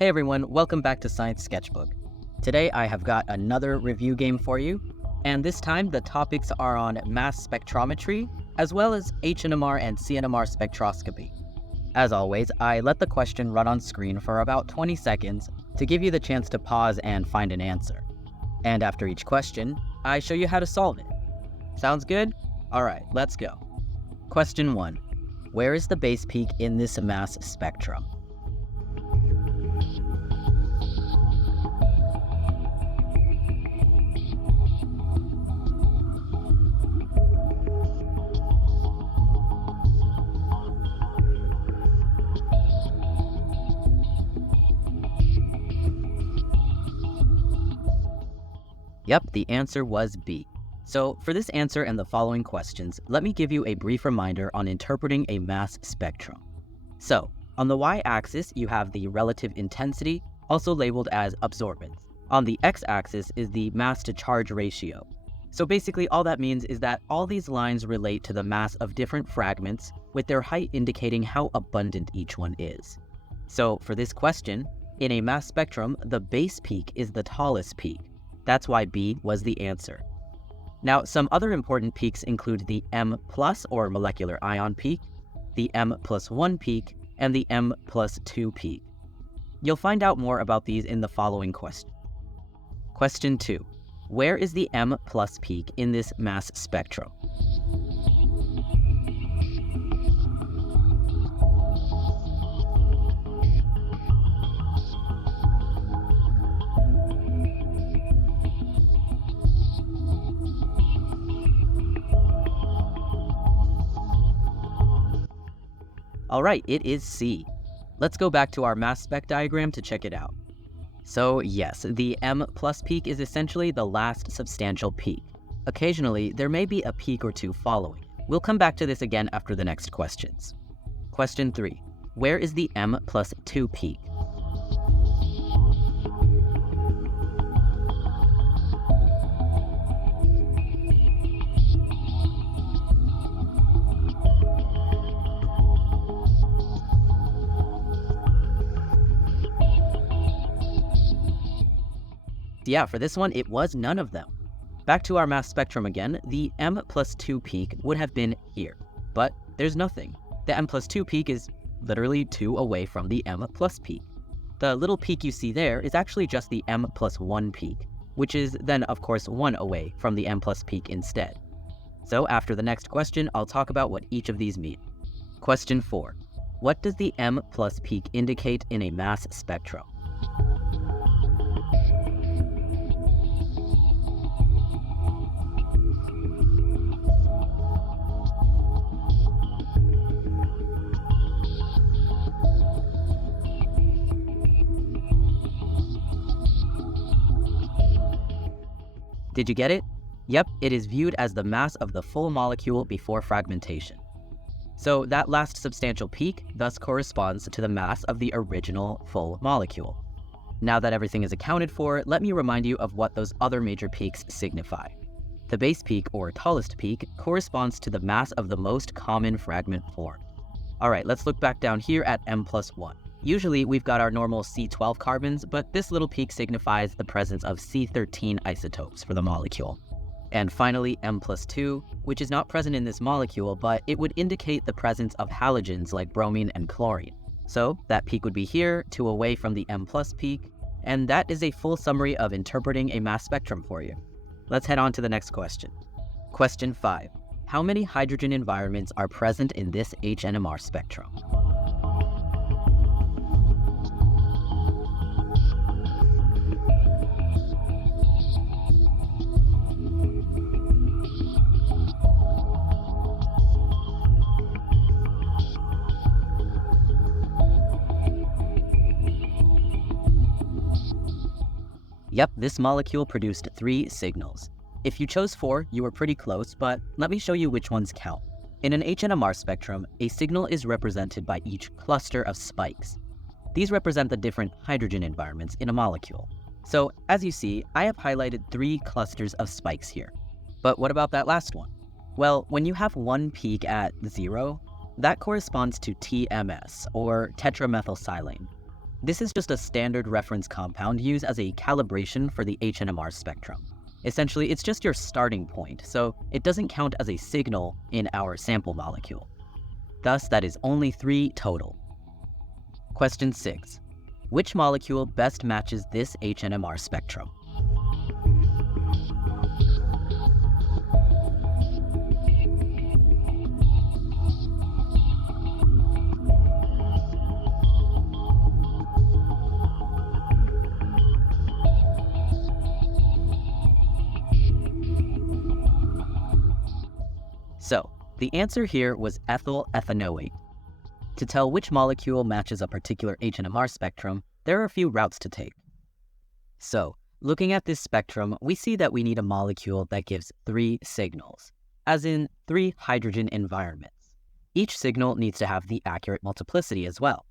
Hey everyone, welcome back to Science Sketchbook. Today I have got another review game for you, and this time the topics are on mass spectrometry, as well as H-NMR and C-NMR spectroscopy. As always, I let the question run on screen for about 20 seconds to give you the chance to pause and find an answer. And after each question, I show you how to solve it. Sounds good? Alright, let's go. Question 1. Where is the base peak in this mass spectrum? Yep, the answer was B. So for this answer and the following questions, let me give you a brief reminder on interpreting a mass spectrum. So, on the y-axis, you have the relative intensity, also labeled as absorbance. On the x-axis is the mass-to-charge ratio. So basically all that means is that all these lines relate to the mass of different fragments, with their height indicating how abundant each one is. So for this question, in a mass spectrum, the base peak is the tallest peak. That's why B was the answer. Now, some other important peaks include the M+ or molecular ion peak, the M+1 peak, and the M+2 peak. You'll find out more about these in the following question. Question 2. Where is the M+ peak in this mass spectrum? Alright, it is C. Let's go back to our mass spec diagram to check it out. So yes, the M+ peak is essentially the last substantial peak. Occasionally, there may be a peak or two following. We'll come back to this again after the next questions. Question 3. Where is the M+2 peak? Yeah, for this one, it was none of them. Back to our mass spectrum again, the M+2 peak would have been here, but there's nothing. The M+2 peak is literally 2 away from the M+ peak. The little peak you see there is actually just the M+1 peak, which is then of course 1 away from the M+ peak instead. So after the next question, I'll talk about what each of these mean. Question 4. What does the M+ peak indicate in a mass spectrum? Did you get it? Yep, it is viewed as the mass of the full molecule before fragmentation. So that last substantial peak thus corresponds to the mass of the original full molecule. Now that everything is accounted for, let me remind you of what those other major peaks signify. The base peak, or tallest peak, corresponds to the mass of the most common fragment formed. Alright, let's look back down here at M+1. Usually we've got our normal C12 carbons, but this little peak signifies the presence of C13 isotopes for the molecule. And finally, M+2, which is not present in this molecule, but it would indicate the presence of halogens like bromine and chlorine. So that peak would be here, 2 away from the M+ peak, and that is a full summary of interpreting a mass spectrum for you. Let's head on to the next question. Question 5. How many hydrogen environments are present in this H-NMR spectrum? Yep, this molecule produced 3 signals. If you chose 4, you were pretty close, but let me show you which ones count. In an H-NMR spectrum, a signal is represented by each cluster of spikes. These represent the different hydrogen environments in a molecule. So, as you see, I have highlighted 3 clusters of spikes here. But what about that last one? Well, when you have one peak at 0, that corresponds to TMS, or tetramethylsilane. This is just a standard reference compound used as a calibration for the H-NMR spectrum. Essentially, it's just your starting point, so it doesn't count as a signal in our sample molecule. Thus, that is only 3 total. Question 6. Which molecule best matches this H-NMR spectrum? So, the answer here was ethyl ethanoate. To tell which molecule matches a particular H-NMR spectrum, there are a few routes to take. So, looking at this spectrum, we see that we need a molecule that gives 3 signals, as in 3 hydrogen environments. Each signal needs to have the accurate multiplicity as well.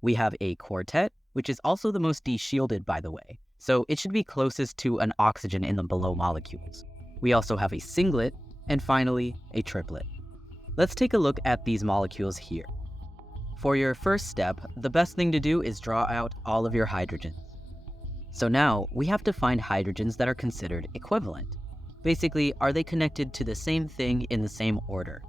We have a quartet, which is also the most deshielded, by the way, so it should be closest to an oxygen in the below molecules. We also have a singlet, and finally, a triplet. Let's take a look at these molecules here. For your first step, the best thing to do is draw out all of your hydrogens. So now, we have to find hydrogens that are considered equivalent. Basically, are they connected to the same thing in the same order?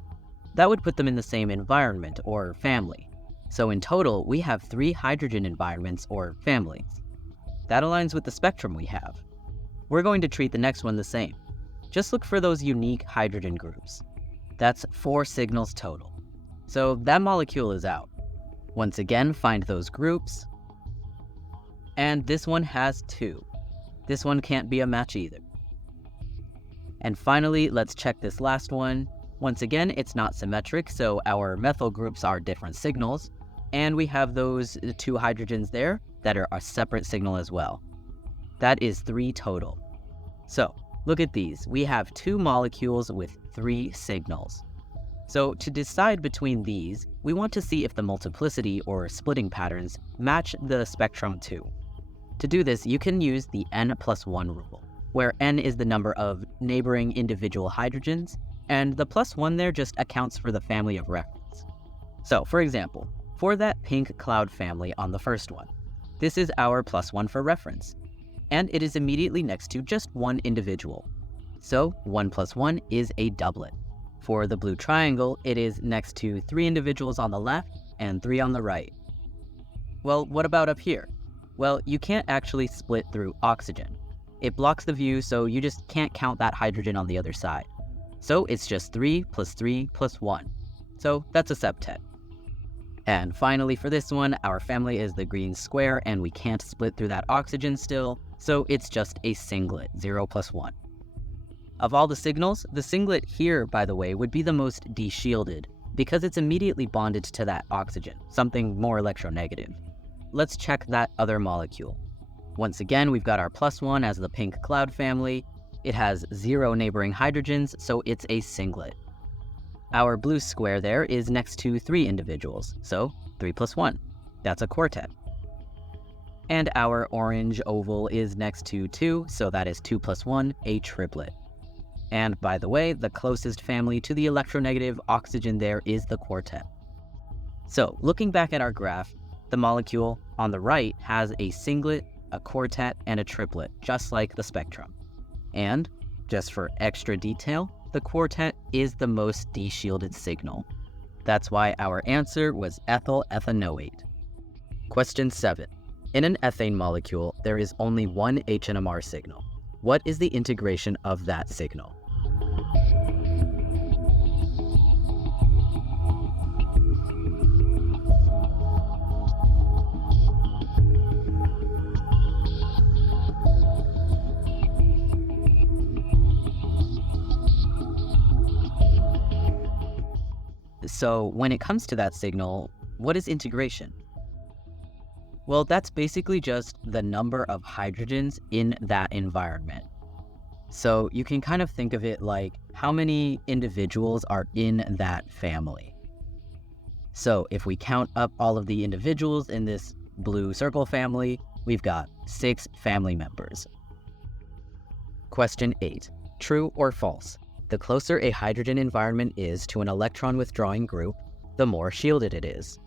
That would put them in the same environment or family. So in total, we have 3 hydrogen environments or families. That aligns with the spectrum we have. We're going to treat the next one the same. Just look for those unique hydrogen groups. That's 4 signals total. So that molecule is out. Once again, find those groups. And this one has 2. This one can't be a match either. And finally, let's check this last one. Once again, it's not symmetric, so our methyl groups are different signals. And we have those 2 hydrogens there that are a separate signal as well. That is 3 total. So, look at these. We have 2 molecules with 3 signals. So to decide between these, we want to see if the multiplicity or splitting patterns match the spectrum too. To do this, you can use the n+1 rule, where n is the number of neighboring individual hydrogens, and the +1 there just accounts for the family of reference. So for example, for that pink cloud family on the first one, this is our +1 for reference, and it is immediately next to just one individual. So 1 + 1 is a doublet. For the blue triangle, it is next to 3 individuals on the left and 3 on the right. Well, what about up here? Well, you can't actually split through oxygen. It blocks the view, so you just can't count that hydrogen on the other side. So it's just 3 + 3 + 1. So that's a septet. And finally for this one, our family is the green square and we can't split through that oxygen still, so it's just a singlet, 0 + 1. Of all the signals, the singlet here, by the way, would be the most deshielded because it's immediately bonded to that oxygen, something more electronegative. Let's check that other molecule. Once again, we've got our +1 as the pink cloud family. It has 0 neighboring hydrogens, so it's a singlet. Our blue square there is next to 3 individuals, so 3 + 1. That's a quartet. And our orange oval is next to 2, so that is 2 + 1, a triplet. And by the way, the closest family to the electronegative oxygen there is the quartet. So looking back at our graph, the molecule on the right has a singlet, a quartet, and a triplet, just like the spectrum. And, just for extra detail, the quartet is the most deshielded signal. That's why our answer was ethyl ethanoate. Question 7. In an ethane molecule, there is only one H-NMR signal. What is the integration of that signal? So when it comes to that signal, what is integration? Well, that's basically just the number of hydrogens in that environment. So you can kind of think of it like how many individuals are in that family. So if we count up all of the individuals in this blue circle family, we've got 6 family members. Question 8. True or false? The closer a hydrogen environment is to an electron withdrawing group, the more shielded it is.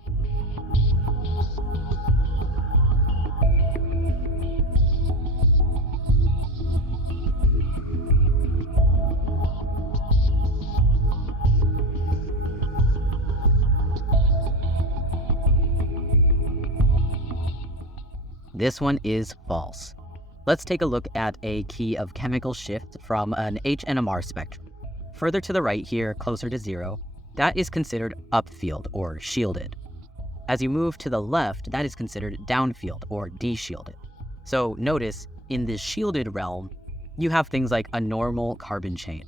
This one is false. Let's take a look at a key of chemical shift from an H-NMR spectrum. Further to the right here, closer to 0, that is considered upfield or shielded. As you move to the left, that is considered downfield or deshielded. So notice, in the shielded realm, you have things like a normal carbon chain.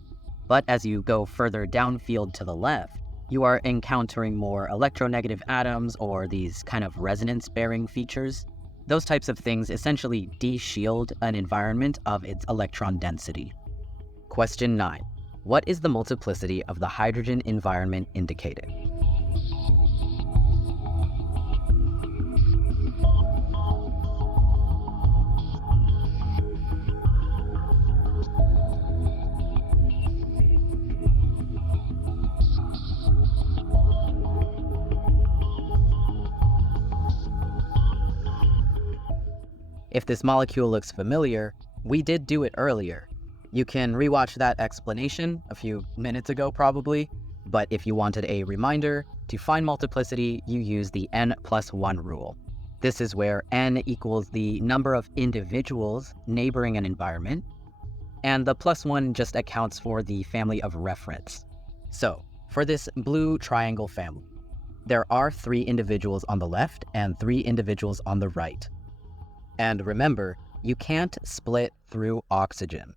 But as you go further downfield to the left, you are encountering more electronegative atoms or these kind of resonance-bearing features. Those types of things essentially deshield an environment of its electron density. Question 9. What is the multiplicity of the hydrogen environment indicated? If this molecule looks familiar, we did do it earlier. You can rewatch that explanation a few minutes ago probably, but if you wanted a reminder, to find multiplicity, you use the n+1 rule. This is where n equals the number of individuals neighboring an environment, and the +1 just accounts for the family of reference. So, for this blue triangle family, there are 3 individuals on the left and 3 individuals on the right. And remember, you can't split through oxygen.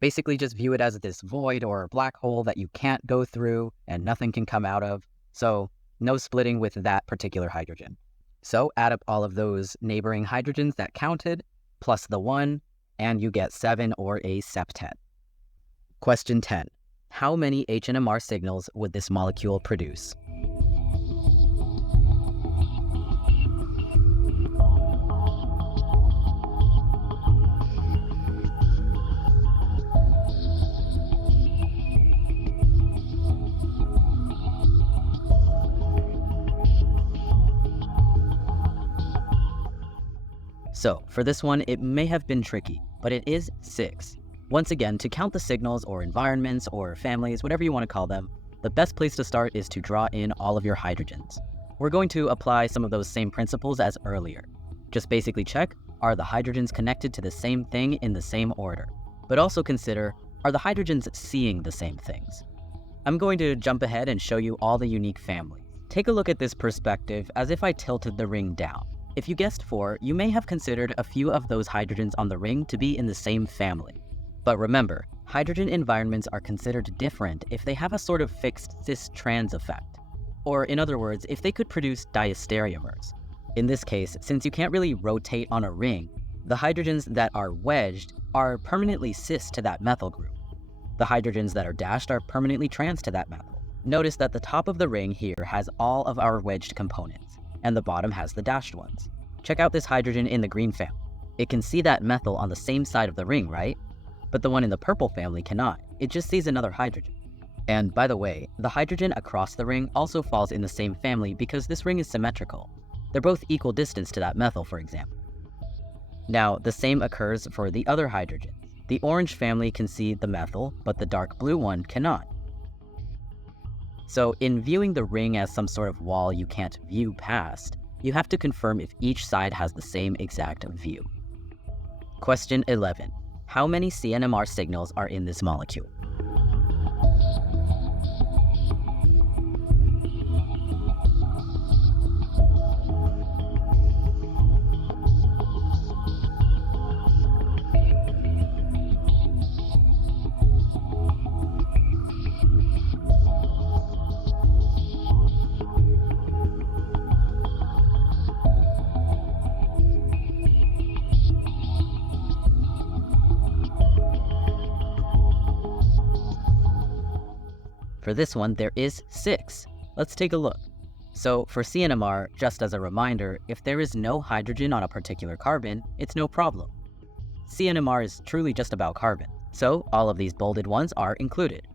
Basically just view it as this void or black hole that you can't go through and nothing can come out of. So no splitting with that particular hydrogen. So add up all of those neighboring hydrogens that counted, plus the 1, and you get 7 or a septet. Question 10. How many H-NMR signals would this molecule produce? So, for this one, it may have been tricky, but it is 6. Once again, to count the signals or environments or families, whatever you want to call them, the best place to start is to draw in all of your hydrogens. We're going to apply some of those same principles as earlier. Just basically check, are the hydrogens connected to the same thing in the same order? But also consider, are the hydrogens seeing the same things? I'm going to jump ahead and show you all the unique families. Take a look at this perspective as if I tilted the ring down. If you guessed 4, you may have considered a few of those hydrogens on the ring to be in the same family. But remember, hydrogen environments are considered different if they have a sort of fixed cis-trans effect. Or in other words, if they could produce diastereomers. In this case, since you can't really rotate on a ring, the hydrogens that are wedged are permanently cis to that methyl group. The hydrogens that are dashed are permanently trans to that methyl. Notice that the top of the ring here has all of our wedged components, and the bottom has the dashed ones. Check out this hydrogen in the green family. It can see that methyl on the same side of the ring, right? But the one in the purple family cannot. It just sees another hydrogen. And by the way, the hydrogen across the ring also falls in the same family because this ring is symmetrical. They're both equal distance to that methyl, for example. Now, the same occurs for the other hydrogens. The orange family can see the methyl, but the dark blue one cannot. So in viewing the ring as some sort of wall you can't view past, you have to confirm if each side has the same exact view. Question 11. How many CNMR signals are in this molecule? For this one, there is 6. Let's take a look. So for CNMR, just as a reminder, if there is no hydrogen on a particular carbon, it's no problem. CNMR is truly just about carbon, so all of these bolded ones are included.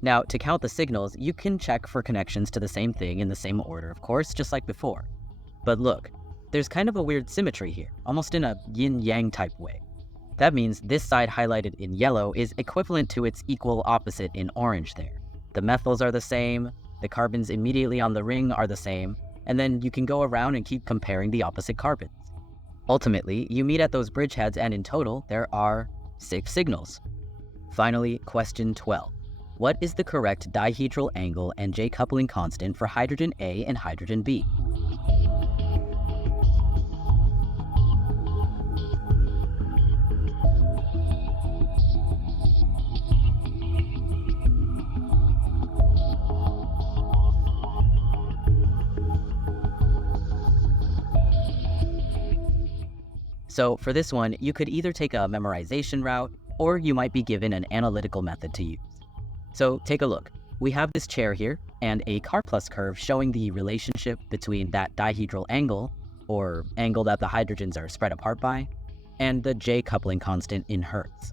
Now, to count the signals, you can check for connections to the same thing in the same order, of course, just like before. But look, there's kind of a weird symmetry here, almost in a yin-yang type way. That means this side highlighted in yellow is equivalent to its equal opposite in orange there. The methyls are the same, the carbons immediately on the ring are the same, and then you can go around and keep comparing the opposite carbons. Ultimately, you meet at those bridgeheads and in total, there are 6 signals. Finally, question 12. What is the correct dihedral angle and J coupling constant for hydrogen A and hydrogen B? So for this one, you could either take a memorization route, or you might be given an analytical method to use. So take a look. We have this chair here, and a Karplus curve showing the relationship between that dihedral angle, or angle that the hydrogens are spread apart by, and the J coupling constant in Hertz.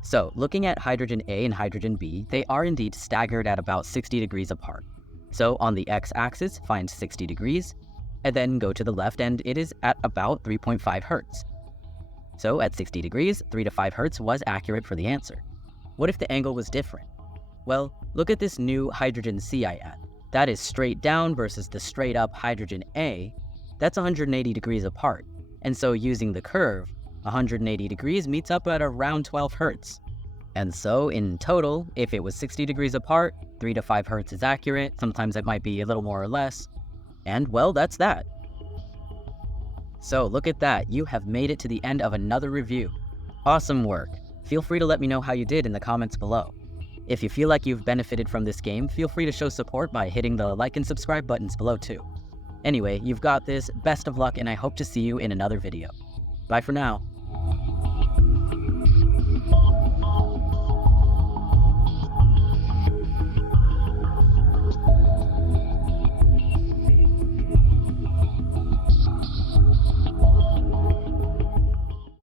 So looking at hydrogen A and hydrogen B, they are indeed staggered at about 60 degrees apart. So on the x-axis, find 60 degrees, and then go to the left, and it is at about 3.5 Hertz. So at 60 degrees, 3 to 5 Hertz was accurate for the answer. What if the angle was different? Well, look at this new hydrogen C I add. That is straight down versus the straight up hydrogen A. That's 180 degrees apart. And so using the curve, 180 degrees meets up at around 12 Hertz. And so in total, if it was 60 degrees apart, 3 to 5 Hertz is accurate. Sometimes it might be a little more or less. And well, that's that. So look at that, you have made it to the end of another review. Awesome work. Feel free to let me know how you did in the comments below. If you feel like you've benefited from this game, feel free to show support by hitting the like and subscribe buttons below too. Anyway, you've got this, best of luck, and I hope to see you in another video. Bye for now.